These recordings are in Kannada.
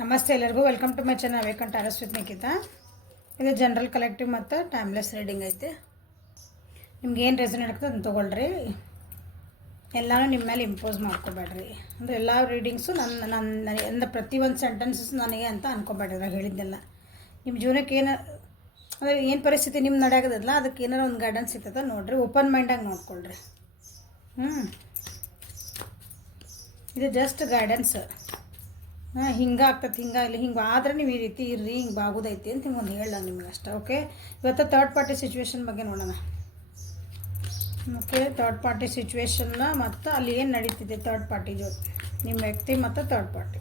ನಮಸ್ತೆ ಎಲ್ಲರಿಗೂ welcome to my channel vacant hours with Nikhita. ಇದು ಜನರಲ್ ಕಲೆಕ್ಟಿವ್ ಮತ್ತು ಟೈಮ್ಲೆಸ್ ರೀಡಿಂಗ್ ಐತೆ. ನಿಮ್ಗೆ ಏನು ರೆಸನ್ ಆಗ್ತದೆ ಅದನ್ನು ತೊಗೊಳ್ರಿ. ಎಲ್ಲನೂ ನಿಮ್ಮ ಮೇಲೆ ಇಂಪೋಸ್ ಮಾಡ್ಕೋಬೇಡ್ರಿ. ಅಂದರೆ ಎಲ್ಲ ರೀಡಿಂಗ್ಸು ನನ್ನ ಪ್ರತಿಯೊಂದು ಸೆಂಟೆನ್ಸಸ್ ನನಗೆ ಅಂತ ಅನ್ಕೋಬೇಡ್ರಿ. ನಾನು ಹೇಳಿದ್ದೆಲ್ಲ ನಿಮ್ಮ ಜೀವನಕ್ಕೆ ಅಂದರೆ ಏನು ಪರಿಸ್ಥಿತಿ ನಿಮ್ಮ ನಡೆಯೋದಲ್ಲ, ಅದಕ್ಕೆ ಏನಾರು ಒಂದು ಗೈಡೆನ್ಸ್ ಸಿಗ್ತದೆ ನೋಡಿರಿ. ಓಪನ್ ಮೈಂಡಾಗಿ ನೋಡ್ಕೊಳ್ರಿ. ಇದು ಜಸ್ಟ್ ಗೈಡೆನ್ಸ್. ಹಿಂಗೆ ಆಗ್ತದೆ, ಹಿಂಗಾಗಲಿ, ಹಿಂಗೆ ಆದರೆ ನೀವು ಈ ರೀತಿ ಇರ್ರಿ, ಹಿಂಗೆ ಆಗೋದೈತಿ ಅಂತ ಹಿಂಗೆ ಒಂದು ಹೇಳ ನಿಮಗೆ ಅಷ್ಟೇ. ಓಕೆ, ಇವತ್ತು ಥರ್ಡ್ ಪಾರ್ಟಿ ಸಿಚುವೇಶನ್ ಬಗ್ಗೆ ನೋಡೋಣ. ಓಕೆ, ಥರ್ಡ್ ಪಾರ್ಟಿ ಸಿಚುವೇಶನ್ನ ಮತ್ತು ಅಲ್ಲಿ ಏನು ನಡೀತಿದೆ ಥರ್ಡ್ ಪಾರ್ಟಿ ಜೊತೆ, ನಿಮ್ಮ ವ್ಯಕ್ತಿ ಮತ್ತು ಥರ್ಡ್ ಪಾರ್ಟಿ.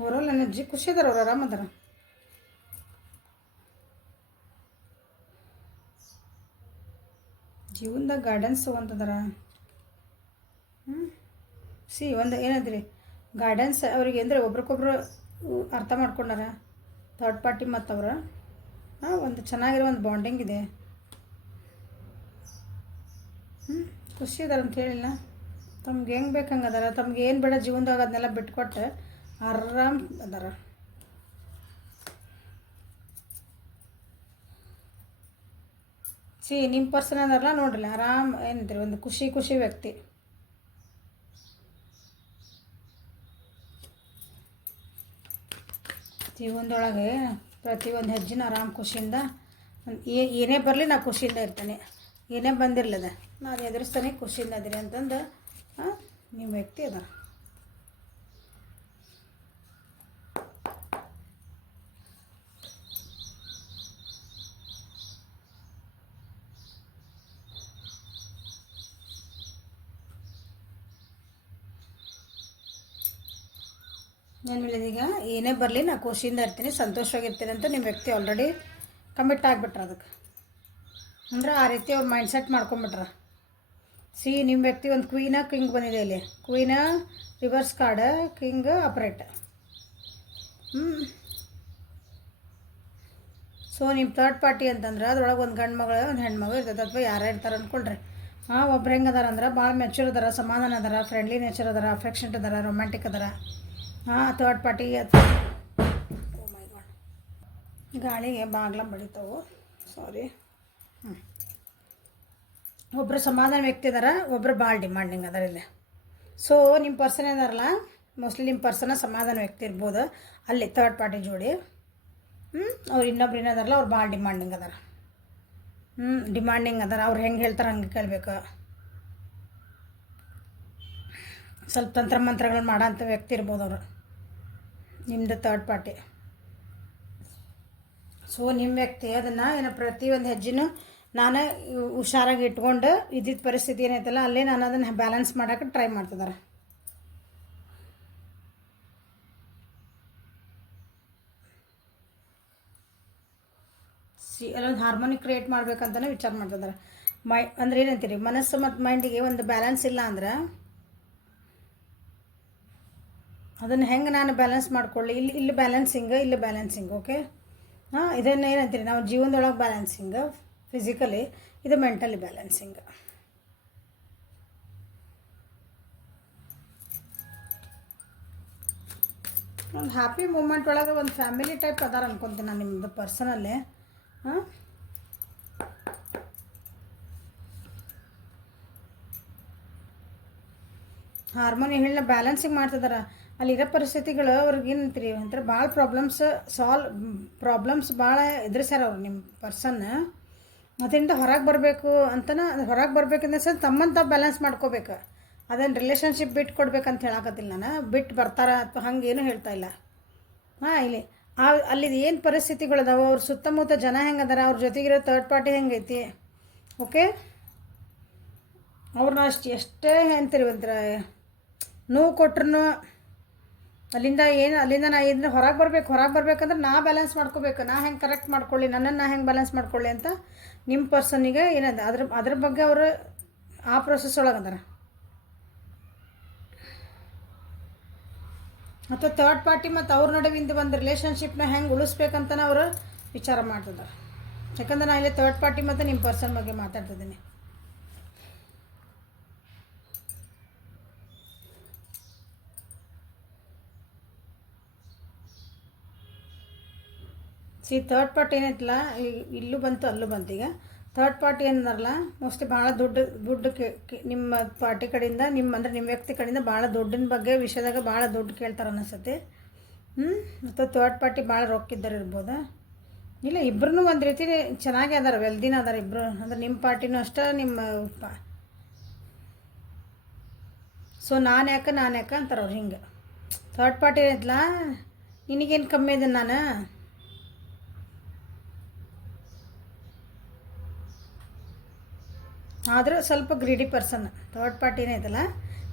ಅವರಲ್ಲ ಅಜ್ಜಿ ಖುಷಿ ಅದಾರ, ಅವ್ರು ಆರಾಮದಾರ. ಜೀವನದಾಗ ಗಾರ್ಡನ್ಸ್ ತೊಗೊಂತದಾರ. ಒಂದು ಏನಂದ್ರಿ ಗಾರ್ಡನ್ಸ್ ಅವ್ರಿಗೆ ಅಂದರೆ ಒಬ್ರಿಗೊಬ್ರು ಅರ್ಥ ಮಾಡ್ಕೊಂಡಾರ ಥರ್ಡ್ ಪಾರ್ಟಿ ಮತ್ತು ಅವ್ರ ಒಂದು ಚೆನ್ನಾಗಿರೋ ಒಂದು ಬಾಂಡಿಂಗ್ ಇದೆ. ಖುಷಿ ಅದಾರ ಅಂತ ಹೇಳಿಲ್ಲ. ತಮ್ಗೆ ಹೆಂಗೆ ಬೇಕು ಹಂಗೆ ಅದಾರ. ತಮ್ಗೆ ಏನು ಬೇಡ ಜೀವನದಾಗ ಅದನ್ನೆಲ್ಲ ಬಿಟ್ಕೊಟ್ಟು ಆರಾಮ್ ಅದಾರ. ನಿಮ್ಮ ಪರ್ಸನ್ ಅದಾರಲ್ಲ ನೋಡ್ರಿ, ಆರಾಮ್ ಏನಂತೀರಿ, ಒಂದು ಖುಷಿ ವ್ಯಕ್ತಿ. ಜೀವನದೊಳಗೆ ಪ್ರತಿಯೊಂದು ಹೆಜ್ಜೆನ ಆರಾಮ್ ಖುಷಿಯಿಂದ ಏನೇ ಬರಲಿ ನಾ ಖುಷಿಯಿಂದ ಇರ್ತೇನೆ, ಏನೇ ಬಂದಿರಲಿದೆ ನಾನು ಎದುರಿಸ್ತಾನೆ, ಖುಷಿಯಿಂದ ಅದೀರಿ ಅಂತಂದು ನಿಮ್ಮ ವ್ಯಕ್ತಿ ಅದಾರ. ನಾನು ಹೇಳಿದೀಗ ಏನೇ ಬರಲಿ ನಾ ಖುಷಿಯಿಂದ ಇರ್ತೀನಿ, ಸಂತೋಷವಾಗಿರ್ತೀನಿ ಅಂತ ನಿಮ್ಮ ವ್ಯಕ್ತಿ ಆಲ್ರೆಡಿ ಕಮಿಟ್ ಆಗಿಬಿಟ್ರ ಅದಕ್ಕೆ. ಅಂದ್ರೆ ಆ ರೀತಿ ಅವ್ರು ಮೈಂಡ್ ಸೆಟ್ ಮಾಡ್ಕೊಂಬಿಟ್ರ. ನಿಮ್ಮ ವ್ಯಕ್ತಿ ಒಂದು ಕ್ವೀನ ಕಿಂಗ್ ಬಂದಿದೆ ಇಲ್ಲಿ. ಕ್ವೀನ ರಿವರ್ಸ್ ಕಾರ್ಡ್, ಕಿಂಗ್ ಅಪ್ರೇಟ್. ಸೊ ನಿಮ್ಮ ಥರ್ಡ್ ಪಾರ್ಟಿ ಅಂತಂದ್ರೆ ಅದ್ರೊಳಗೆ ಒಂದು ಗಂಡು ಮಗಳು ಒಂದು ಹೆಣ್ಮಗಳು ಇರ್ತದೆ, ಅಥವಾ ಯಾರು ಇರ್ತಾರೆ ಅಂದ್ಕೊಳ್ರಿ. ಒಬ್ರು ಹೆಂಗೆ ಅದಾರ ಅಂದ್ರೆ ಭಾಳ ಮೆಚೂರ್ ಅದಾರ, ಸಮಾಧಾನ ಅದಾರ, ಫ್ರೆಂಡ್ಲಿ ನೇಚರ್ ಅದಾರ, ಅಫೆಕ್ಷನ್ ಅದಾರ, ರೊಮ್ಯಾಂಟಿಕ್ ಅದಾರ. ಥರ್ಡ್ ಪಾರ್ಟಿ ಓ ಮೈ ಗಾಡ್, ಗಾಳಿಗೆ ಬಾಗ್ಲ ಬಡಿತಾವು, ಸಾರಿ. ಒಬ್ಬರು ಸಮಾಧಾನ ವ್ಯಕ್ತಿ ಅದಾರ, ಒಬ್ಬರು ಭಾಳ ಡಿಮಾಂಡಿಂಗ್ ಅದಾರ ಇಲ್ಲಿ. ಸೊ ನಿಮ್ಮ ಪರ್ಸನ್ ಇದಾರಲ್ಲ, ಮೋಸ್ಟ್ಲಿ ನಿಮ್ಮ ಪರ್ಸನ ಸಮಾಧಾನ ವ್ಯಕ್ತಿ ಇರ್ಬೋದು ಅಲ್ಲಿ ಥರ್ಡ್ ಪಾರ್ಟಿ ಜೋಡಿ. ಅವ್ರು ಇನ್ನೊಬ್ರು ಏನದಾರಲ್ಲ, ಅವ್ರು ಭಾಳ ಡಿಮಾಂಡಿಂಗ್ ಅದಾರ. ಡಿಮಾಂಡಿಂಗ್ ಅದಾರ. ಅವ್ರು ಹೆಂಗೆ ಹೇಳ್ತಾರೆ ಹಂಗೆ ಕೇಳಬೇಕು. ಸ್ವಲ್ಪ ತಂತ್ರ ಮಂತ್ರಗಳು ಮಾಡೋಂಥ ವ್ಯಕ್ತಿ ಇರ್ಬೋದು ಅವರು, ನಿಮ್ಮದು ಥರ್ಡ್ ಪಾರ್ಟಿ. ಸೊ ನಿಮ್ಮ ವ್ಯಕ್ತಿ ಅದನ್ನು ಏನೋ ಪ್ರತಿಯೊಂದು ಹೆಜ್ಜೆನೂ ನಾನು ಹುಷಾರಾಗಿ ಇಟ್ಕೊಂಡು ಇದ್ದಿದ್ದ ಪರಿಸ್ಥಿತಿ ಏನೈತಲ್ಲ ಅಲ್ಲೇ ನಾನು ಅದನ್ನು ಬ್ಯಾಲೆನ್ಸ್ ಮಾಡೋಕ್ಕೆ ಟ್ರೈ ಮಾಡ್ತಿದ್ದಾರೆ. ಅಲ್ಲೊಂದು ಹಾರ್ಮೋನಿ ಕ್ರಿಯೇಟ್ ಮಾಡ್ಬೇಕಂತಲೇ ವಿಚಾರ ಮಾಡ್ತಿದ್ದಾರೆ. ಅಂದ್ರೆ ಏನಂತೀರಿ, ಮನಸ್ಸು ಮತ್ತು ಮೈಂಡಿಗೆ ಒಂದು ಬ್ಯಾಲೆನ್ಸ್ ಇಲ್ಲ ಅಂದ್ರೆ ಅದನ್ನು ಹೆಂಗೆ ನಾನು ಬ್ಯಾಲೆನ್ಸ್ ಮಾಡ್ಕೊಳ್ಳಿ. ಇಲ್ಲಿ ಬ್ಯಾಲೆನ್ಸಿಂಗ್, ಇಲ್ಲಿ ಬ್ಯಾಲೆನ್ಸಿಂಗ್. ಓಕೆ, ಇದನ್ನು ಏನಂತೀರಿ ನಾವು ಜೀವನದೊಳಗೆ ಬ್ಯಾಲೆನ್ಸಿಂಗ್ ಫಿಸಿಕಲಿ, ಇದು ಮೆಂಟಲಿ ಬ್ಯಾಲೆನ್ಸಿಂಗ್. ಒಂದು ಹ್ಯಾಪಿ ಮೂಮೆಂಟ್ ಒಳಗೆ ಒಂದು ಫ್ಯಾಮಿಲಿ ಟೈಪ್ ಅದಾರ ಅನ್ಕೊತೀನಿ ನಾನು ನಿಮ್ಮದು ಪರ್ಸನಲ್ಲಿ. ಹಾರ್ಮೋನಿ ಹೇಳನ್ನ ಬ್ಯಾಲೆನ್ಸಿಂಗ್ ಮಾಡ್ತಿದ್ದಾರೆ. ಅಲ್ಲಿರೋ ಪರಿಸ್ಥಿತಿಗಳು ಅವ್ರಿಗೆ ಏನಂತೀರಿ ಒಂಥರ ಭಾಳ ಪ್ರಾಬ್ಲಮ್ಸ್ ಭಾಳ ಎದುರಿಸ್ಯಾರ ಅವ್ರು ನಿಮ್ಮ ಪರ್ಸನ್. ಅದರಿಂದ ಹೊರಗೆ ಬರಬೇಕು ಅಂತನ, ಹೊರಗೆ ಬರ್ಬೇಕಂದ್ರೆ ಸರ್ ತಮ್ಮಂತ ಬ್ಯಾಲೆನ್ಸ್ ಮಾಡ್ಕೋಬೇಕು. ಅದೇನು ರಿಲೇಷನ್ಶಿಪ್ ಬಿಟ್ಟು ಕೊಡ್ಬೇಕಂತ ಹೇಳಕತ್ತಿಲ್ಲ ನಾನು, ಬಿಟ್ಟು ಬರ್ತಾರ ಅಥವಾ ಹಂಗೇನು ಹೇಳ್ತಾ ಇಲ್ಲ. ಇಲ್ಲಿ ಅಲ್ಲಿ ಏನು ಪರಿಸ್ಥಿತಿಗಳದಾವ, ಅವ್ರ ಸುತ್ತಮುತ್ತ ಜನ ಹೆಂಗೆ ಅದಾರ, ಅವ್ರ ಜೊತೆಗಿರೋ ಥರ್ಡ್ ಪಾರ್ಟಿ ಹೆಂಗೈತಿ. ಓಕೆ, ಅವ್ರನ್ನ ಎಷ್ಟೇ ಅಂತೀರಿ ಒಂಥರ ನೋವು ಕೊಟ್ರು ಅಲ್ಲಿಂದ ನಾ ಇದ್ರೆ ಹೊರಗೆ ಬರ್ಬೇಕಂದ್ರೆ ನಾ ಬ್ಯಾಲೆನ್ಸ್ ಮಾಡ್ಕೋಬೇಕು. ನಾ ಹೆಂಗೆ ಕರೆಕ್ಟ್ ಮಾಡ್ಕೊಳ್ಳಿ, ನನ್ನನ್ನು ನಾ ಹೆಂಗೆ ಬ್ಯಾಲೆನ್ಸ್ ಮಾಡ್ಕೊಳ್ಳಿ ಅಂತ ನಿಮ್ಮ ಪರ್ಸನಿಗೆ ಏನದ ಅದ್ರ ಬಗ್ಗೆ ಅವರು ಆ ಪ್ರೊಸೆಸ್ ಒಳಗದಾರ. ಮತ್ತು ಥರ್ಡ್ ಪಾರ್ಟಿ ಮತ್ತು ಅವ್ರ ನಡುವಿಂದ ಒಂದು ರಿಲೇಷನ್ಶಿಪ್ನ ಹೆಂಗೆ ಉಳಿಸ್ಬೇಕಂತನ ಅವರು ವಿಚಾರ ಮಾಡ್ತಿದ್ದಾರೆ. ಯಾಕಂದ್ರೆ ನಾನು ಇಲ್ಲಿ ಥರ್ಡ್ ಪಾರ್ಟಿ ಮತ್ತು ನಿಮ್ಮ ಪರ್ಸನ್ ಬಗ್ಗೆ ಮಾತಾಡ್ತಿದ್ದೀನಿ. ಥರ್ಡ್ ಪಾರ್ಟಿ ಏನೈತಲ್ಲ, ಇಲ್ಲೂ ಬಂತು ಅಲ್ಲೂ ಬಂತು. ಈಗ ಥರ್ಡ್ ಪಾರ್ಟಿ ಏನದಾರಲ್ಲ, ಮೋಸ್ಟ್ಲಿ ಭಾಳ ದುಡ್ಡು ನಿಮ್ಮ ಪಾರ್ಟಿ ಕಡೆಯಿಂದ ನಿಮ್ಮ ವ್ಯಕ್ತಿ ಕಡೆಯಿಂದ ಭಾಳ ದುಡ್ಡಿನ ಬಗ್ಗೆ ವಿಷಯದಾಗ ಭಾಳ ದುಡ್ಡು ಕೇಳ್ತಾರೆ ಅನಿಸುತ್ತೆ. ಮತ್ತು ಥರ್ಡ್ ಪಾರ್ಟಿ ಭಾಳ ರೊಕ್ಕಿದ್ದಾರೆ ಇರ್ಬೋದು. ಇಲ್ಲ, ಇಬ್ಬರೂ ಒಂದು ರೀತಿ ಚೆನ್ನಾಗಿ ಅದಾರ, ವೆಲ್ದಿನ ಅದಾರ ಇಬ್ಬರು. ಅಂದ್ರೆ ನಿಮ್ಮ ಪಾರ್ಟಿನೂ ಅಷ್ಟೇ, ಸೊ ನಾನು ಯಾಕೆ ಅಂತಾರೆ ಅವ್ರು. ಹಿಂಗೆ ಥರ್ಡ್ ಪಾರ್ಟಿ ಏನೈತಲ್ಲ, ನಿನಗೇನು ಕಮ್ಮಿ ಇದೆ ನಾನು, ಆದರೂ ಸ್ವಲ್ಪ ಗ್ರೀಡಿ ಪರ್ಸನ್. ಥರ್ಡ್ ಪಾರ್ಟಿ ಏನೈತಲ್ಲ,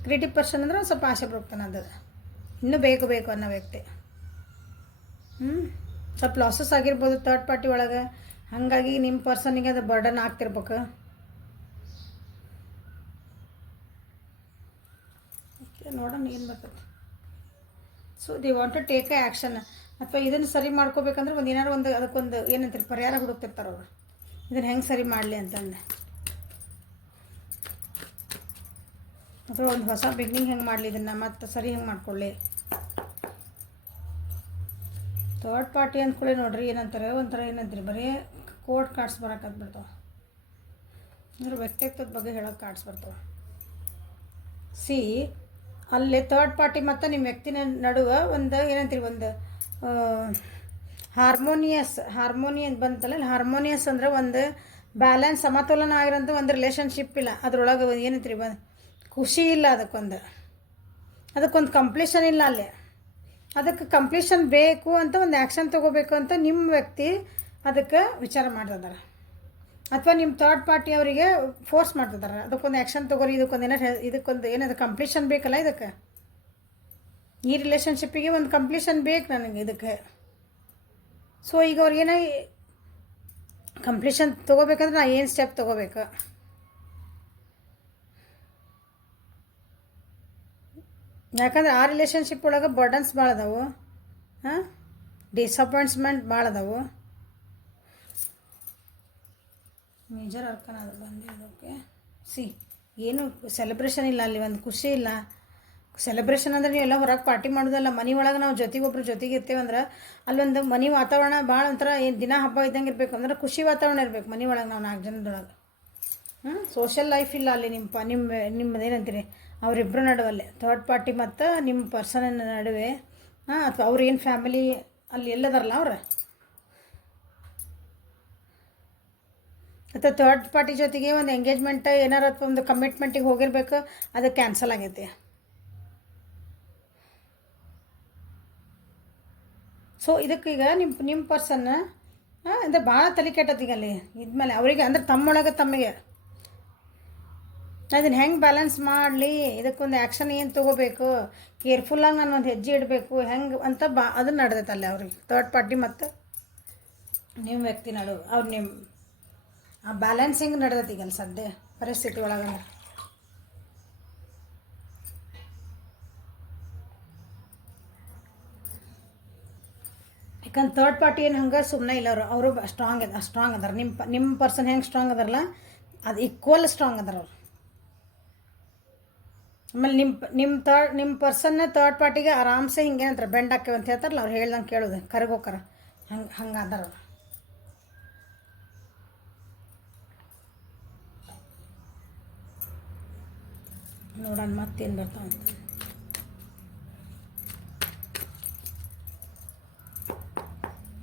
ಗ್ರೀಡಿ ಪರ್ಸನ್ ಅಂದ್ರೆ ಒಂದು ಸ್ವಲ್ಪ ಆಸೆ ಬರುತ್ತಾನೆ, ಅದು ಇನ್ನೂ ಬೇಕು ಅನ್ನೋ ವ್ಯಕ್ತಿ. ಸ್ವಲ್ಪ ಲಾಸಸ್ ಆಗಿರ್ಬೋದು ಥರ್ಡ್ ಪಾರ್ಟಿ ಒಳಗೆ. ಹಾಗಾಗಿ ನಿಮ್ಮ ಪರ್ಸನಿಗೆ ಅದು ಬರ್ಡನ್ ಆಗ್ತಿರ್ಬೇಕು. ನೋಡೋಣ ಏನು ಬರ್ತದೆ. So they want to take a action, ಅಥವಾ ಇದನ್ನು ಸರಿ ಮಾಡ್ಕೋಬೇಕಂದ್ರೆ ಏನಾರು ಅದಕ್ಕೊಂದು ಏನಂತಾರೆ ಪರಿಹಾರ ಹುಡುಕ್ತಿರ್ತಾರೆ ಅವರು, ಇದನ್ನು ಹೆಂಗೆ ಸರಿ ಮಾಡಲಿ ಅಂತಂದು. ಅಥವಾ ಒಂದು ಹೊಸ ಬಿಗ್ನಿಂಗ್ ಹೆಂಗೆ ಮಾಡಲಿ, ಇದನ್ನು ಮತ್ತೆ ಸರಿ ಹೆಂಗೆ ಮಾಡ್ಕೊಳ್ಳಿ. ಥರ್ಡ್ ಪಾರ್ಟಿ ಅಂದ್ಕೊಳ್ಳಿ ನೋಡ್ರಿ, ಏನಂತಾರೆ ಒಂಥರ ಏನಂತೀರಿ, ಬರೀ ಕೋರ್ಟ್ ಕಾರ್ಡ್ಸ್ ಬರೋಕ್ಕಾಗ್ಬಿಡ್ತಾವೆ. ಅಂದ್ರೆ ವ್ಯಕ್ತಿತ್ವದ ಬಗ್ಗೆ ಹೇಳೋಕೆ ಕಾರ್ಡ್ಸ್ ಬರ್ತಾವೆ. ಅಲ್ಲಿ ಥರ್ಡ್ ಪಾರ್ಟಿ ಮತ್ತು ನಿಮ್ಮ ವ್ಯಕ್ತಿನ ನಡುವೆ ಒಂದು ಏನಂತೀರಿ, ಒಂದು ಹಾರ್ಮೋನಿಯಸ್ ಬಂತಲ್ಲ. ಹಾರ್ಮೋನಿಯಸ್ ಅಂದರೆ ಒಂದು ಬ್ಯಾಲೆನ್ಸ್, ಸಮತೋಲನ ಆಗಿರೋಂಥ ಒಂದು ರಿಲೇಷನ್ಶಿಪ್ ಇಲ್ಲ. ಅದ್ರೊಳಗೆ ಏನಂತೀರಿ, ಖುಷಿ ಇಲ್ಲ, ಅದಕ್ಕೊಂದು ಕಂಪ್ಲೀಷನ್ ಇಲ್ಲ. ಅಲ್ಲಿ ಅದಕ್ಕೆ ಕಂಪ್ಲೀಷನ್ ಬೇಕು ಅಂತ ಒಂದು ಆ್ಯಕ್ಷನ್ ತೊಗೋಬೇಕು ಅಂತ ನಿಮ್ಮ ವ್ಯಕ್ತಿ ಅದಕ್ಕೆ ವಿಚಾರ ಮಾಡ್ತಿದ್ದಾರೆ. ಅಥವಾ ನಿಮ್ಮ ಥರ್ಡ್ ಪಾರ್ಟಿ ಅವರಿಗೆ ಫೋರ್ಸ್ ಮಾಡ್ತಿದ್ದಾರೆ, ಅದಕ್ಕೊಂದು ಆ್ಯಕ್ಷನ್ ತೊಗೋರಿ, ಇದಕ್ಕೊಂದು ಏನದು ಕಂಪ್ಲೀಷನ್ ಬೇಕಲ್ಲ. ಇದಕ್ಕೆ ಈ ರಿಲೇಷನ್ಶಿಪ್ಪಿಗೆ ಒಂದು ಕಂಪ್ಲೀಷನ್ ಬೇಕು ನನಗೆ ಇದಕ್ಕೆ. ಸೊ ಈಗ ಅವ್ರಿಗೇನೋ ಕಂಪ್ಲೀಷನ್ ತೊಗೋಬೇಕಂದ್ರೆ ನಾ ಏನು ಸ್ಟೆಪ್ ತೊಗೋಬೇಕು. ಯಾಕಂದ್ರೆ ಆ ರಿಲೇಷನ್ಶಿಪ್ ಒಳಗೆ ಬರ್ಡನ್ಸ್ ಭಾಳ ಅದಾವು, ಡಿಸಪಾಯಿಂಟ್ಸ್ಮೆಂಟ್ ಭಾಳ ಅದಾವು. ಮೇಜರ್ ಅರ್ಕನ ಅದು ಬಂದಿರೋದಕ್ಕೆ ಏನು ಸೆಲೆಬ್ರೇಷನ್ ಇಲ್ಲ, ಅಲ್ಲಿ ಒಂದು ಖುಷಿ ಇಲ್ಲ. ಸೆಲೆಬ್ರೇಷನ್ ಅಂದರೆ ನೀವು ಎಲ್ಲ ಹೊರಗೆ ಪಾರ್ಟಿ ಮಾಡೋದಲ್ಲ, ಮನೆ ಒಳಗೆ ನಾವು ಜೊತೆಗೆ ಇರ್ತೇವಂದ್ರೆ ಅಲ್ಲೊಂದು ಮನೆ ವಾತಾವರಣ ಭಾಳ ಒಂಥರ ದಿನ ಹಬ್ಬ ಇದ್ದಂಗೆ ಇರಬೇಕು. ಅಂದ್ರೆ ಖುಷಿ ವಾತಾವರಣ ಇರಬೇಕು ಮನೆ ಒಳಗೆ. ನಾವು 4 ಜನದೊಳಗೆ ಸೋಷಿಯಲ್ ಲೈಫ್ ಇಲ್ಲ ಅಲ್ಲಿ. ನಿಮ್ಮದೇನಂತೀರಿ, ಅವರಿಬ್ಬರ ನಡುವಲ್ಲೇ ಥರ್ಡ್ ಪಾರ್ಟಿ ಮತ್ತು ನಿಮ್ಮ ಪರ್ಸನ್ ನಡುವೆ, ಅಥವಾ ಅವ್ರೇನು ಫ್ಯಾಮಿಲಿ ಅಲ್ಲಿ ಎಲ್ಲದಾರಲ್ಲ ಅವ್ರು, ಅಥವಾ ಥರ್ಡ್ ಪಾರ್ಟಿ ಜೊತೆಗೆ ಒಂದು ಎಂಗೇಜ್ಮೆಂಟ್ ಏನಾರು ಅಥವಾ ಒಂದು ಕಮಿಟ್ಮೆಂಟಿಗೆ ಹೋಗಿರ್ಬೇಕು, ಅದು ಕ್ಯಾನ್ಸಲ್ ಆಗೈತೆ. ಸೊ ಇದಕ್ಕೀಗ ನಿಮ್ಮ ಪರ್ಸನ್ ಅಂದರೆ ಭಾಳ ತಲೆ ಕೆಟ್ಟತ್ತೀಗ ಅಲ್ಲಿ ಇದ್ಮೇಲೆ ಅವರಿಗೆ, ಅಂದ್ರೆ ತಮ್ಮೊಳಗೆ ತಮಗೆ ಅದನ್ನು ಹೆಂಗೆ ಬ್ಯಾಲೆನ್ಸ್ ಮಾಡಲಿ, ಇದಕ್ಕೊಂದು ಆ್ಯಕ್ಷನ್ ಏನು ತೊಗೋಬೇಕು, ಕೇರ್ಫುಲ್ಲಾಗಿ ನಾನು ಒಂದು ಹೆಜ್ಜೆ ಇಡಬೇಕು ಹೆಂಗೆ ಅಂತ ಅದನ್ನು ನಡೆದೈತಲ್ಲ ಅವ್ರಿಗೆ ಥರ್ಡ್ ಪಾರ್ಟಿ ಮತ್ತು ನಿಮ್ಮ ವ್ಯಕ್ತಿ ನಡು. ನಿಮ್ಮ ಆ ಬ್ಯಾಲೆನ್ಸಿಂಗ್ ನಡೆದೈತಿ ಈಗ ಅಲ್ಲಿ ಸದ್ಯ ಪರಿಸ್ಥಿತಿ ಒಳಗೆ. ಯಾಕಂದ್ರೆ ಥರ್ಡ್ ಪಾರ್ಟಿ ಏನು ಹಂಗೆ ಸುಮ್ಮನೆ ಇಲ್ಲ, ಅವರು ಸ್ಟ್ರಾಂಗ್ ಅದಾರ. ನಿಮ್ಮ ಪರ್ಸನ್ ಹೆಂಗೆ ಸ್ಟ್ರಾಂಗ್ ಅದಾರಲ್ಲ, ಅದು ಈಕ್ವಲ್ ಸ್ಟ್ರಾಂಗ್ ಅದಾರ ಅವ್ರು. ಆಮೇಲೆ ನಿಮ್ಮ ಪರ್ಸನ್ನ ಥರ್ಡ್ ಪಾರ್ಟಿಗೆ ಆರಾಮ್ಸೆ ಹಿಂಗೇನಂತಾರೆ ಬೆಂಡ್ ಹಾಕ್ಯವ ಅಂತ ಹೇಳ್ತಾರಲ್ಲ, ಅವ್ರು ಹೇಳ್ದಂಗೆ ಕೇಳೋದು ಕರಗೋಕರ ಹಂಗೆ ಅದಾರ ಅವ್ರು. ನೋಡೋಣ ಮತ್ತೇನು ಬರ್ತಾವ ಅಂತ.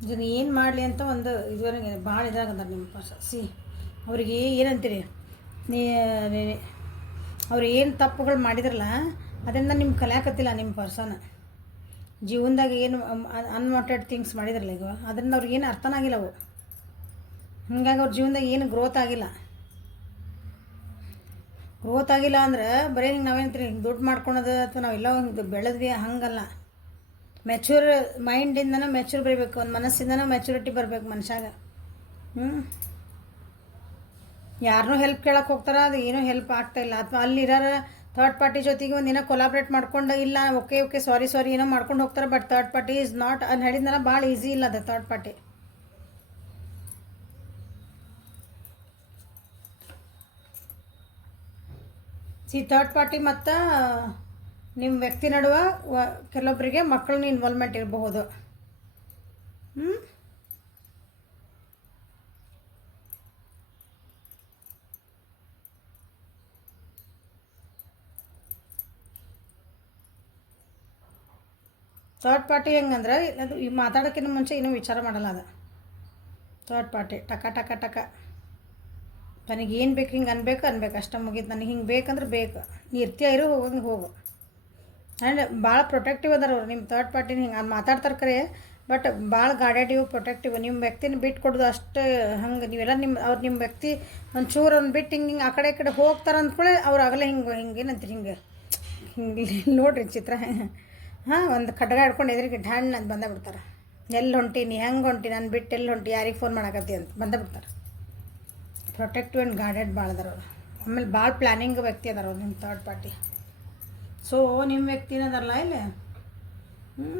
ಇದನ್ನು ಏನು ಮಾಡಲಿ ಅಂತ ಒಂದು ಇದುವರೆಗೆ ಭಾಳ ಇದಾಗದಾರ ನಿಮ್ಮ ಪರ್ಸನ್. ಅವ್ರಿಗೆ ಏನಂತೀರಿ, ಅವ್ರು ಏನು ತಪ್ಪುಗಳು ಮಾಡಿದ್ರಲ್ಲ ಅದನ್ನು ನಿಮ್ಗೆ ಕಲಿಯಾಕತ್ತಿಲ್ಲ ನಿಮ್ಮ ಪರ್ಸನ್. ಜೀವನದಾಗ ಏನು ಅನ್ವಾಂಟೆಡ್ ಥಿಂಗ್ಸ್ ಮಾಡಿದ್ರಲ್ಲ ಈಗ, ಅದರಿಂದ ಅವ್ರಿಗೇನು ಅರ್ಥನಾಗಿಲ್ಲ ಅವು. ಹಾಗಾಗಿ ಅವ್ರ ಜೀವನದಾಗ ಏನು ಗ್ರೋತ್ ಆಗಿಲ್ಲ ಅಂದ್ರೆ ಬರೀ ಹಿಂಗೆ ನಾವೇನಂತೀರಿ, ಹಿಂಗೆ ದುಡ್ಡು ಮಾಡ್ಕೊಳೋದು ಅಥವಾ ನಾವೆಲ್ಲ ಹಿಂಗೆ ಬೆಳೆದ್ವಿ ಹಂಗಲ್ಲ. ಮೆಚ್ಯೂರ್ ಮೈಂಡಿಂದನೂ ಮೆಚ್ಯೂರ್ ಬರಬೇಕು, ಒಂದು ಮನಸ್ಸಿಂದನೂ ಮೆಚ್ಯೂರಿಟಿ ಬರಬೇಕು ಮನುಷ್ಯಾಗ. ಯಾರನ್ನೂ ಹೆಲ್ಪ್ ಕೇಳಕ್ಕೆ ಹೋಗ್ತಾರ, ಅದು ಏನೂ ಹೆಲ್ಪ್ ಆಗ್ತಾಯಿಲ್ಲ. ಅಥವಾ ಅಲ್ಲಿರೋ ಥರ್ಡ್ ಪಾರ್ಟಿ ಜೊತೆಗೆ ಒಂದಿನ ಕೊಲಾಬ್ರೇಟ್ ಮಾಡ್ಕೊಂಡು ಇಲ್ಲ ಓಕೆ ಓಕೆ ಸಾರಿ ಸಾರಿ ಏನೋ ಮಾಡ್ಕೊಂಡು ಹೋಗ್ತಾರೆ. But third party is not ಅದು ಹೇಳಿದ್ನಲ್ಲ, ಭಾಳ ಈಸಿ ಇಲ್ಲ ಅದು ಥರ್ಡ್ ಪಾರ್ಟಿ. ಥರ್ಡ್ ಪಾರ್ಟಿ ಮತ್ತು ನಿಮ್ಮ ವ್ಯಕ್ತಿ ನಡುವೆ ಕೆಲವೊಬ್ಬರಿಗೆ ಮಕ್ಕಳನ್ನ ಇನ್ವಾಲ್ವ್ಮೆಂಟ್ ಇರಬಹುದು. ಥರ್ಡ್ ಪಾರ್ಟಿ ಹೆಂಗಂದ್ರೆ ಅದು ಈ ಮಾತಾಡೋಕ್ಕಿಂತ ಮುಂಚೆ ಇನ್ನೂ ವಿಚಾರ ಮಾಡಲ್ಲ. ಅದು ಥರ್ಡ್ ಪಾರ್ಟಿ ಟಕ ಟಕ ಟಕ ನನಗೆ ಏನು ಬೇಕು ಹಿಂಗೆ ಅನ್ಬೇಕು ಅಷ್ಟ ಮುಗೀತು. ನನಗೆ ಹಿಂಗೆ ಬೇಕಂದ್ರೆ ಬೇಕು, ನೀ ಇರ್ತೀಯ ಇರು, ಹೋಗಂಗೆ ಹೋಗು. ಆ್ಯಂಡ್ ಭಾಳ ಪ್ರೊಟೆಕ್ಟಿವ್ ಅದಾರ ಅವ್ರು. ನಿಮ್ಮ ಥರ್ಡ್ ಪಾರ್ಟಿನ ಹಿಂಗೆ ಮಾತಾಡ್ತಾರೆ ಕರೆ, ಬಟ್ ಭಾಳ ಗಾರ್ಡೇಟಿವ್ ಪ್ರೊಟೆಕ್ಟಿವ್. ನಿಮ್ಮ ವ್ಯಕ್ತಿನ ಬಿಟ್ಟು ಕೊಡೋದು ಅಷ್ಟು ಹಂಗೆ ನೀವೆಲ್ಲ ನಿಮ್ಮ ವ್ಯಕ್ತಿ ಒಂಚೂರು ಅವ್ನು ಬಿಟ್ಟು ಹಿಂಗೆ ಆ ಕಡೆ ಈ ಕಡೆ ಹೋಗ್ತಾರೆ ಅಂದ್ಕೊಳ್ಳಿ, ಅವ್ರು ಆಗಲೇ ಹಿಂಗೇನಂತೀರಿ ಹಿಂಗೆ ನೋಡ್ರಿ ಚಿತ್ರ. ಒಂದು ಖಡ್ಗ ಹಿಡ್ಕೊಂಡು ಎದುರಿಗೆ ಢಣ್ಣ ಅಂತ ಬಂದೇ ಬಿಡ್ತಾರೆ. ಎಲ್ಲಿ ಹೊಂಟೀನಿ, ಹೆಂಗೆ ಹೊಂಟಿ, ನಾನು ಬಿಟ್ಟು ಎಲ್ಲಿ ಹೊಂಟಿ, ಯಾರಿಗೆ ಫೋನ್ ಮಾಡಕತ್ತಿ ಅಂತ ಬಂದೇ ಬಿಡ್ತಾರೆ. ಪ್ರೊಟೆಕ್ಟಿವ್ ಆ್ಯಂಡ್ ಗಾರ್ಡೆಡ್ ಭಾಳ ಅದಾರ ಅವರು. ಆಮೇಲೆ ಭಾಳ ಪ್ಲ್ಯಾನಿಂಗ್ ವ್ಯಕ್ತಿ ಅದಾರ ಅವ್ರು ನಿಮ್ಮ ಥರ್ಡ್ ಪಾರ್ಟಿ. ಸೊ ನಿಮ್ಮ ವ್ಯಕ್ತಿನ ಅದಾರಲ್ಲ ಇಲ್ಲಿ,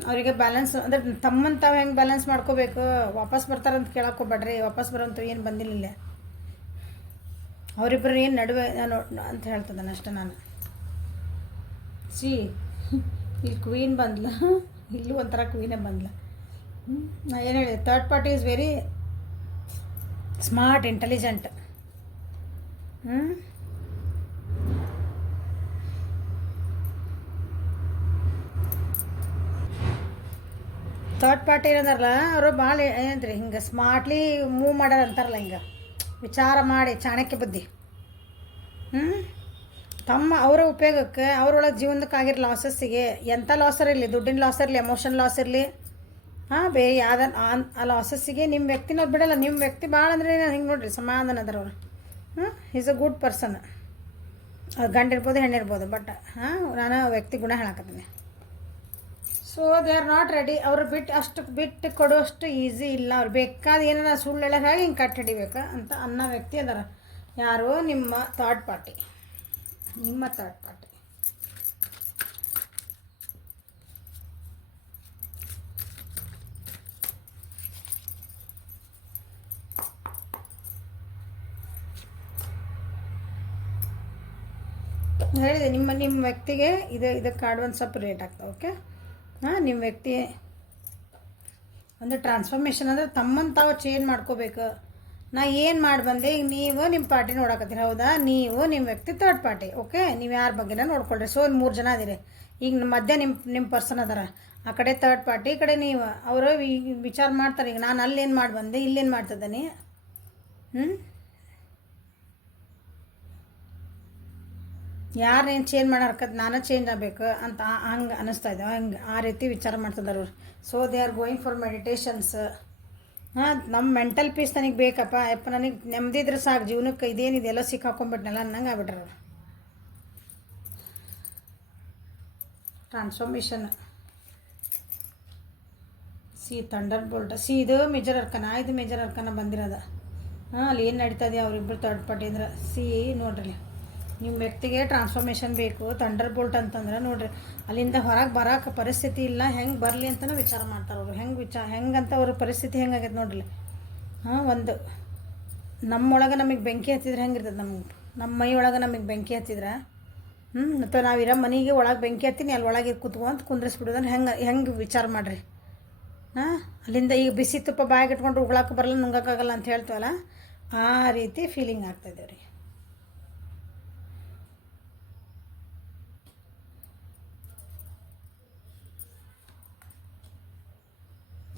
ಅವರಿಗೆ ಬ್ಯಾಲೆನ್ಸ್ ಅಂದರೆ ತಮ್ಮನ್ನು ತಾವು ಹೆಂಗೆ ಬ್ಯಾಲೆನ್ಸ್ ಮಾಡ್ಕೋಬೇಕು. ವಾಪಸ್ ಬರ್ತಾರಂತ ಕೇಳಕ್ಕೆ ಹೋಗ್ಬೇಡ್ರಿ, ವಾಪಸ್ ಬರೋಂಥ ಏನು ಬಂದಿಲ್ಲ. ಅವರಿಬ್ಬರು ಏನು ನಡುವೆ ಅಂತ ಹೇಳ್ತದಾನೆ ಅಷ್ಟೇ ನಾನು. ಇಲ್ಲಿ ಕ್ವೀನ್ ಬಂದ್ಲ, ಇಲ್ಲೂ ಒಂಥರ ಕ್ವೀನೇ ಬಂದ್ಲ. ನಾ ಏನು ಹೇಳಿ, third party is very smart, intelligent. Third party ಏನಂದಾರಲ್ಲ ಅವರು ಭಾಳ ಏನಂತ್ರಿ ಹಿಂಗೆ ಸ್ಮಾರ್ಟ್ಲಿ ಮೂವ್ ಮಾಡ್ಯಾರ ಅಂತಾರಲ್ಲ, ಹಿಂಗೆ ವಿಚಾರ ಮಾಡಿ ಚಾಣಕ್ಯ ಬುದ್ಧಿ. ತಮ್ಮ ಅವರ ಉಪಯೋಗಕ್ಕೆ ಅವರೊಳಗೆ ಜೀವನಕ್ಕಾಗಿರೋ ಲಾಸಸ್ಸಿಗೆ ಎಂಥ ಲಾಸರ್ ಇರಲಿ, ದುಡ್ಡಿನ ಲಾಸ್ ಇರಲಿ, ಎಮೋಷನ್ ಲಾಸ್ ಇರಲಿ, ಬೇರೆ ಯಾವ್ದು ಆ ಲಾಸಸ್ಸಿಗೆ ನಿಮ್ಮ ವ್ಯಕ್ತಿನವ್ರು ಬಿಡಲ್ಲ. ನಿಮ್ಮ ವ್ಯಕ್ತಿ ಭಾಳ ಅಂದರೆ ಹಿಂಗೆ ನೋಡಿರಿ ಸಮಾಧಾನ ಅದಾರ ಅವರು. Is a good person. ಅದು ಗಂಡು ಇರ್ಬೋದು ಹೆಣ್ಣಿರ್ಬೋದು, ಬಟ್ ನಾನು ವ್ಯಕ್ತಿ ಗುಣ ಹೇಳಕತ್ತೀನಿ. So they are not ready. ಅವರು ಬಿಟ್ಟು ಕೊಡುವಷ್ಟು ಈಸಿ ಇಲ್ಲ. ಅವ್ರು ಬೇಕಾದ ಏನಾರ ಸುಳ್ಳೆಲ್ಲ ಹೇಳಿ ಹಿಂಗೆ ಕಟ್ಟಿ ಹಿಡಿಬೇಕು ಅಂತ ಅನ್ನೋ ವ್ಯಕ್ತಿ ಅದಾರ. ಯಾರು? ನಿಮ್ಮ ಥರ್ಡ್ ಪಾರ್ಟಿ. ನಿಮ್ಮ ಥರ್ಡ್ ಪಾರ್ಟಿ. ಹೇಳಿದೆ ನಿಮ್ಮ ವ್ಯಕ್ತಿಗೆ ಇದಕ್ಕೆ ಒಂದು ಸ್ವಲ್ಪ ರೇಟ್ ಆಗ್ತವೆ. ಓಕೆ, ನಿಮ್ಮ ವ್ಯಕ್ತಿ ಒಂದು ಟ್ರಾನ್ಸ್ಫಾರ್ಮೇಷನ್ ಅಂದರೆ ತಮ್ಮನ್ನು ತಾವು ಚೇಂಜ್ ಮಾಡ್ಕೋಬೇಕು. ನಾ ಏನು ಮಾಡಿ ಬಂದೆ, ಈಗ ನೀವು ನಿಮ್ಮ ಪಾರ್ಟಿ ನೋಡಕತ್ತೀರಿ, ಹೌದಾ? ನೀವು ನಿಮ್ಮ ವ್ಯಕ್ತಿ ಥರ್ಡ್ ಪಾರ್ಟಿ. ಓಕೆ, ನೀವು ಯಾರ ಬಗ್ಗೆನ ನೋಡ್ಕೊಳ್ರಿ. ಸೊ 3 ಜನ ಅದಿರಿ. ಈಗ ಮಧ್ಯೆ ನಿಮ್ಮ ಪರ್ಸನ್ ಅದಾರ. ಆ ಕಡೆ ಥರ್ಡ್ ಪಾರ್ಟಿ, ಈ ಕಡೆ ನೀವು. ಅವರು ಈಗ ವಿಚಾರ ಮಾಡ್ತಾರೆ, ಈಗ ನಾನು ಅಲ್ಲೇನು ಮಾಡಿ ಬಂದೆ, ಇಲ್ಲೇನು ಮಾಡ್ತಿದ್ದಾನೆ. ಯಾರೇನು ಚೇಂಜ್ ಮಾಡಾರ್ಕತ್ ನಾನೇ ಚೇಂಜ್ ಆಗಬೇಕು ಅಂತ ಹಂಗೆ ಅನ್ನಿಸ್ತಾ ಇದ್ದಾವೆ. ಹಂಗೆ ಆ ರೀತಿ ವಿಚಾರ ಮಾಡ್ತಿದ್ದಾರೆ ಅವ್ರು. So they are going for meditations. ನಮ್ಮ ಮೆಂಟಲ್ ಪೀಸ್ ನನಗೆ ಬೇಕಪ್ಪ, ನನಗೆ ನೆಮ್ಮದಿದ್ರೆ ಸಾಕು ಜೀವನಕ್ಕೆ, ಇದೇನಿದೆ ಎಲ್ಲ ಸಿಕ್ಕಾಕೊಂಡ್ಬಿಟ್ನಲ್ಲ ಅನ್ನಂಗೆ ಆಗ್ಬಿಟ್ರೆ ಅವರು. ಟ್ರಾನ್ಸ್ಫಾರ್ಮೇಷನ್. Thunder bolt. ಇದು ಮೇಜರ್ ಅರ್ಕನ, ಇದು ಮೇಜರ್ ಅರ್ಕನ ಬಂದಿರೋದು. ಅಲ್ಲಿ ಏನು ನಡೀತದೆ ಅವರಿಬ್ಬರು ಥರ್ಡ್ ಪಾರ್ಟಿ ಅಂದ್ರೆ. ನೋಡ್ರಿ, ನಿಮ್ಮ ವ್ಯಕ್ತಿಗೆ ಟ್ರಾನ್ಸ್ಫಾರ್ಮೇಷನ್ ಬೇಕು. ಥಂಡರ್ ಬೋಲ್ಟ್ ಅಂತಂದ್ರೆ ನೋಡ್ರಿ, ಅಲ್ಲಿಂದ ಹೊರಗೆ ಬರೋಕೆ ಪರಿಸ್ಥಿತಿ ಇಲ್ಲ, ಹೆಂಗೆ ಬರಲಿ ಅಂತಲೂ ವಿಚಾರ ಮಾಡ್ತಾರೆ ಅವರು. ಹೆಂಗಂತ ಅವ್ರ ಪರಿಸ್ಥಿತಿ ಹೆಂಗಾಗೈತೆ ನೋಡ್ರಿ. ಒಂದು ನಮ್ಮೊಳಗೆ ನಮಗೆ ಬೆಂಕಿ ಹತ್ತಿದ್ರೆ ಹೆಂಗಿರ್ತದೆ, ನಮ್ಮ ಮೈ ಒಳಗೆ ನಮಗೆ ಬೆಂಕಿ ಹತ್ತಿದ್ರೆ, ಅಥವಾ ನಾವಿರೋ ಮನೆಗೆ ಒಳಗೆ ಬೆಂಕಿ ಹತ್ತೀನಿ, ಅಲ್ಲಿ ಒಳಗೆ ಕುತ್ಕೊಂತ ಕುಂದ್ರಿಸ್ಬಿಡೋದನ್ನ ಹೆಂಗೆ ವಿಚಾರ ಮಾಡಿರಿ. ಅಲ್ಲಿಂದ ಈಗ ಬಿಸಿ ತುಪ್ಪ ಬಾಯಿಗೆ ಇಟ್ಕೊಂಡು ಉಗ್ಳಕ್ಕೆ ಬರಲ್ಲ, ನುಂಗೋಕ್ಕಾಗಲ್ಲ ಅಂತ ಹೇಳ್ತೀವಲ್ಲ, ಆ ರೀತಿ ಫೀಲಿಂಗ್ ಆಗ್ತಾಯಿದೆ ರೀ.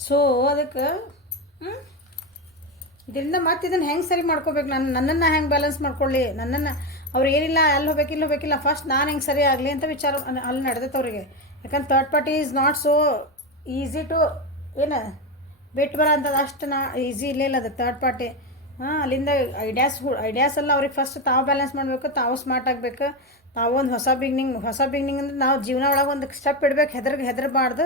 ಸೊ ಅದಕ್ಕೆ ಇದರಿಂದ ಮತ್ತೆ ಇದನ್ನು ಹೆಂಗೆ ಸರಿ ಮಾಡ್ಕೋಬೇಕು, ನನ್ನನ್ನು ಹೆಂಗೆ ಬ್ಯಾಲೆನ್ಸ್ ಮಾಡ್ಕೊಳ್ಳಿ, ನನ್ನನ್ನು ಅವ್ರು ಏನಿಲ್ಲ ಅಲ್ಲಿ ಹೋಗ್ಬೇಕಿಲ್ಲ ಫಸ್ಟ್ ನಾನು ಹೆಂಗೆ ಸರಿ ಆಗಲಿ ಅಂತ ವಿಚಾರ ಅಲ್ಲಿ ನಡೆದೈತೆ ಅವರಿಗೆ. ಯಾಕಂದ್ರೆ third party is not so easy to ಬಿಟ್ಟು ಬರೋ ಅಂಥದ್ದು ಅಷ್ಟು ಈಸಿ ಇಲ್ಲ ಅದು ಥರ್ಡ್ ಪಾರ್ಟಿ. ಹಾಂ, ಅಲ್ಲಿಂದ ಐಡಿಯಾಸ್ ಎಲ್ಲ ಅವ್ರಿಗೆ ಫಸ್ಟ್ ತಾವು ಬ್ಯಾಲೆನ್ಸ್ ಮಾಡಬೇಕು, ತಾವು ಸ್ಮಾರ್ಟ್ ಆಗಬೇಕು. ತಾವು ಒಂದು ಹೊಸ ಬಿಗ್ನಿಂಗ್ ಅಂದ್ರೆ ನಾವು ಜೀವನ ಒಳಗೆ ಒಂದು ಸ್ಟೆಪ್ ಇಡ್ಬೇಕು, ಹೆದರಬಾರ್ದು.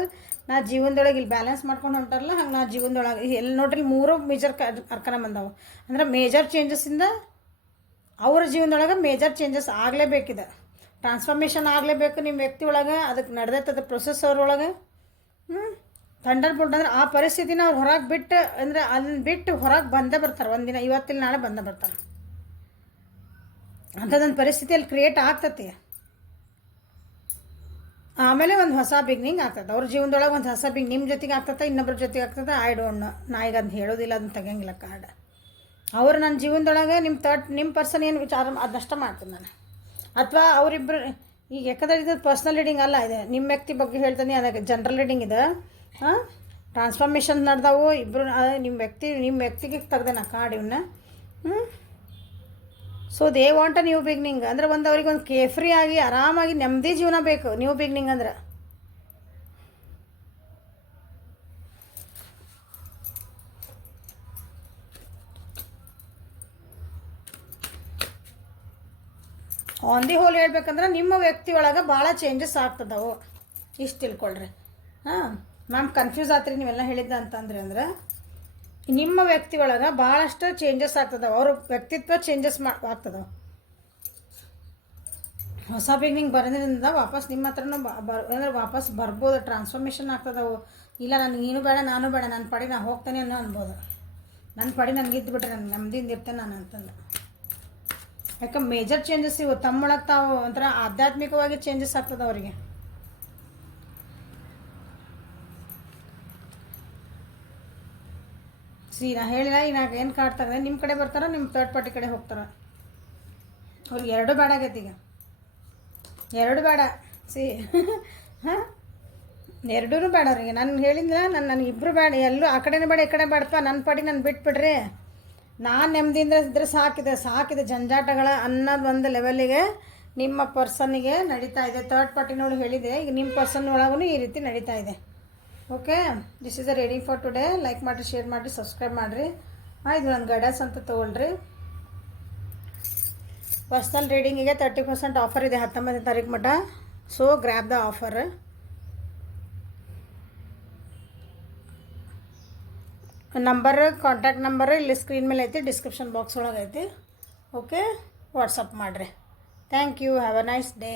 ನಾ ಜೀವನದೊಳಗೆ ಇಲ್ಲಿ ಬ್ಯಾಲೆನ್ಸ್ ಮಾಡ್ಕೊಂಡು ಹೊಂಟಾರಲ್ಲ, ಹಂಗೆ ನಾ ಜೀವನದೊಳಗೆ ಎಲ್ಲಿ ನೋಡ್ರಿ 3 ಮೇಜರ್ ಅರ್ಕನ ಬಂದಾವೆ. ಅಂದ್ರೆ ಮೇಜರ್ ಚೇಂಜಸ್ಸಿಂದ ಅವ್ರ ಜೀವನದೊಳಗೆ ಮೇಜರ್ ಚೇಂಜಸ್ ಆಗಲೇಬೇಕಿದೆ, ಟ್ರಾನ್ಸ್ಫಾರ್ಮೇಷನ್ ಆಗಲೇಬೇಕು ನಿಮ್ಮ ವ್ಯಕ್ತಿ ಒಳಗೆ. ಅದಕ್ಕೆ ನಡೆದೈತದ ಪ್ರೊಸೆಸ್ ಅವ್ರೊಳಗೆ. ಥಂಡರ್ ಬೋಲ್ಟ್ ಅಂದ್ರೆ ಆ ಪರಿಸ್ಥಿತಿನ ಅವ್ರು ಹೊರಗೆ ಬಿಟ್ಟು, ಅಂದರೆ ಅದನ್ನ ಬಿಟ್ಟು ಹೊರಗೆ ಬಂದೇ ಬರ್ತಾರೆ. ಒಂದಿನ ಇವತ್ತಿಲ್ಲ ನಾಳೆ ಬಂದೇ ಬರ್ತಾರೆ. ಅಂಥದ್ದೊಂದು ಪರಿಸ್ಥಿತಿಯಲ್ಲಿ ಕ್ರಿಯೇಟ್ ಆಗ್ತತಿ. ಆಮೇಲೆ ಒಂದು ಹೊಸ ಬಿಗ್ನಿಂಗ್ ಆಗ್ತದೆ ಅವ್ರ ಜೀವನದೊಳಗೆ. ಒಂದು ಹೊಸ ನಿಮ್ಮ ಜೊತೆಗೆ ಆಗ್ತದೆ, ಇನ್ನೊಬ್ಬರ ಜೊತೆಗೆ ಆಗ್ತದೆ. ಐ ಡೋಂಟ್ ನೋ, ನಾ ಈಗ ಅದನ್ನ ಹೇಳೋದಿಲ್ಲ, ಅದನ್ನ ತೆಗಿಯಂಗಿಲ್ಲ ಕಾರ್ಡ್. ಅವರು ನನ್ನ ಜೀವನದೊಳಗೆ ನಿಮ್ಮ ಪರ್ಸನ್ ಏನು ವಿಚಾರ ಅದನ್ನಷ್ಟ ಮಾಡ್ತೀನಿ ನಾನು. ಅಥವಾ ಅವರಿಬ್ಬರು ಈಗ ಯಾಕಂದ್ರೆ ಇದು ಪರ್ಸ್ನಲ್ ರೀಡಿಂಗ್ ಅಲ್ಲ, ಇದೆ ನಿಮ್ಮ ವ್ಯಕ್ತಿ ಬಗ್ಗೆ ಹೇಳ್ತೀನಿ. ಅದಕ್ಕೆ ಜನರಲ್ ರೀಡಿಂಗ್ ಇದೆ. ಟ್ರಾನ್ಸ್ಫಾರ್ಮೇಷನ್ ನಡೆದವು ಇಬ್ಬರು. ನಿಮ್ಮ ವ್ಯಕ್ತಿಗೆ ತೆಗ್ದೆ ನಾ ಕಾರ್ಡ್ ಇವನ್ನ. So they want a new beginning. ಅಂದ್ರೆ ಅವ್ರಿಗೆ ಒಂದು ಕೇಫ್ರೀ ಆಗಿ ಆರಾಮಾಗಿ ನೆಮ್ಮದಿ ಜೀವನ ಬೇಕು ನ್ಯೂ ಬಿಗ್ನಿಂಗ್ ಅಂದ್ರೆ. ಆನ್ ದಿ ಹೋಲ್ ಹೇಳ್ಬೇಕಂದ್ರೆ ನಿಮ್ಮ ವ್ಯಕ್ತಿ ಒಳಗೆ ಭಾಳ ಚೇಂಜಸ್ ಆಗ್ತದವು. ಇಷ್ಟು ತಿಳ್ಕೊಳ್ರಿ. ಮ್ಯಾಮ್ ಕನ್ಫ್ಯೂಸ್ ಆತ್ರಿ ನೀವೆಲ್ಲ ಹೇಳಿದ್ದ ಅಂತಂದ್ರೆ ಅಂದ್ರೆ ನಿಮ್ಮ ವ್ಯಕ್ತಿ ಒಳಗೆ ಭಾಳಷ್ಟು ಚೇಂಜಸ್ ಆಗ್ತದವು. ಅವ್ರ ವ್ಯಕ್ತಿತ್ವ ಚೇಂಜಸ್ ಆಗ್ತದವು. ಹೊಸ ಬಿಗ್ನಿಂಗ್ ಬರೋದ್ರಿಂದ ವಾಪಸ್ ನಿಮ್ಮ ಹತ್ರನೂ ಅಂದ್ರೆ ವಾಪಸ್ ಬರ್ಬೋದು. ಟ್ರಾನ್ಸ್ಫಾರ್ಮೇಷನ್ ಆಗ್ತದವು. ಇಲ್ಲ ನೀನು ಬೇಡ ನಾನು ಬೇಡ, ನನ್ನ ಪಡಿ ನಾನು ಹೋಗ್ತೇನೆ ಅನ್ನೋ ಅನ್ಬೋದು. ನನ್ನ ಪಡಿ ನನಗೆ ಇದ್ದುಬಿಟ್ರೆ ನಾನು ನೆಮ್ಮದಿಯಿಂದ ಇರ್ತೇನೆ ನಾನು ಅಂತಂದು. ಯಾಕೆ ಮೇಜರ್ ಚೇಂಜಸ್ ಇವು ತಮ್ಮೊಳಗೆ ತಾವು ಒಂಥರ ಆಧ್ಯಾತ್ಮಿಕವಾಗಿ ಚೇಂಜಸ್ ಆಗ್ತದೆ ಅವರಿಗೆ. ನಾ ಹೇಳಿಲ್ಲ ಈಗ ಏನು ಕಾಡ್ತಾರೆ, ನಿಮ್ಮ ಕಡೆ ಬರ್ತಾರ ನಿಮ್ಮ ಥರ್ಡ್ ಪಾರ್ಟಿ ಕಡೆ ಹೋಗ್ತಾರ. ಅವ್ರಿಗೆ 2 ಬೇಡ ಆಗೈತಿ ಈಗ. 2 ಬೇಡ ಹಾಂ, 2 ಬೇಡ ಅವ್ರಿಗೆ. ನಾನು ಹೇಳಿಲ್ಲ, ನನಗೆ ಇಬ್ಬರು ಬೇಡ, ಎಲ್ಲೂ ಆ ಕಡೆನೂ ಬೇಡ ಈ ಕಡೆ ಬೇಡಪ್ಪ, ನನ್ನ ಪಾಡಿ ನಾನು ಬಿಟ್ಬಿಡ್ರಿ. ನಾನು ನೆಮ್ಮದಿಯಿಂದ ಇದ್ದರೆ ಸಾಕಿದೆ ಜಂಜಾಟಗಳ ಅನ್ನೋದು ಒಂದು ಲೆವೆಲ್ಲಿಗೆ ನಿಮ್ಮ ಪರ್ಸನ್ನಿಗೆ ನಡೀತಾ ಇದೆ. ಥರ್ಡ್ ಪಾರ್ಟಿನೋಳು ಹೇಳಿದೆ, ಈಗ ನಿಮ್ಮ ಪರ್ಸನ್ ಒಳಗೂ ಈ ರೀತಿ ನಡೀತಾ ಇದೆ. Okay, this is a reading for today. Like ಮಾಡಿರಿ, ಶೇರ್ ಮಾಡಿರಿ, ಸಬ್ಸ್ಕ್ರೈಬ್ ಮಾಡಿರಿ. ಇದು ನನ್ನ ಗೈಡೆನ್ಸ್ ಅಂತ ತೊಗೊಳ್ರಿ. ಪರ್ಸ್ನಲ್ ರೀಡಿಂಗಿಗೆ 30% ಆಫರ್ ಇದೆ 19ನೇ ತಾರೀಕು ಮಟ್ಟ. So grab the offer. Number, contact number ಇಲ್ಲಿ ಸ್ಕ್ರೀನ್ ಮೇಲೆ ಐತಿ, ಡಿಸ್ಕ್ರಿಪ್ಷನ್ ಬಾಕ್ಸ್ ಒಳಗೆ ಐತಿ. ಓಕೆ, ವಾಟ್ಸಪ್ ಮಾಡಿರಿ. Thank you. Have a nice day.